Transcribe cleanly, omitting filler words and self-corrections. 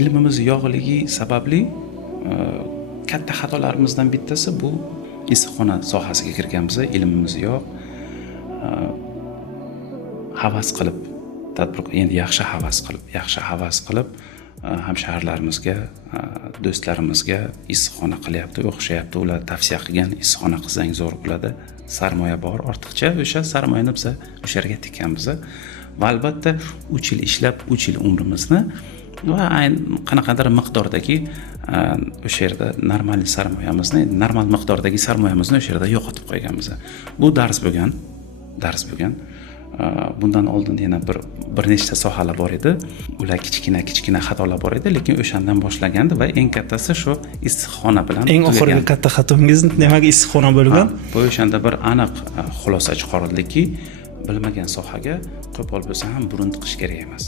ilmimiz yo'qligi sababli katta xatolarimizdan bittasi bu issiqxona sohasiga kirganmiz, ilmimiz yo'q. Havas qilib endi yaxshi havas qilib hamshaharlarimizga, do'stlarimizga issiqxona qilyapti, o'xshayapti, ular tavsiya qilgan issiqxona qilsang zo'r bo'ladi. Sarmoya bor, ortiqcha o'sha sarmoyani biz o'sha yerga tikkanmiz. Va albatta 3 yil ishlab, 3 yil umrimizni va qanaqadir miqdordagi o'sha yerda normal sarmoyamizni, normal miqdordagi sarmoyamizni o'sha yerda yo'qotib qo'yganmiz. Bu dars bo'lgan. Bundan oldin yana bir nechta sohalar bor edi. Ular kichkina xatolar bor edi, lekin o'shandan boshlagandi va eng kattasi shu issiqxona bilan eng oxirgi katta xatongiz demak issiqxona bo'lgan. Bu o'shanda bir aniq xulosa chiqarildiki, bilmagan sohaga qo'pol bo'lsa ham burun tiqish kerak emas.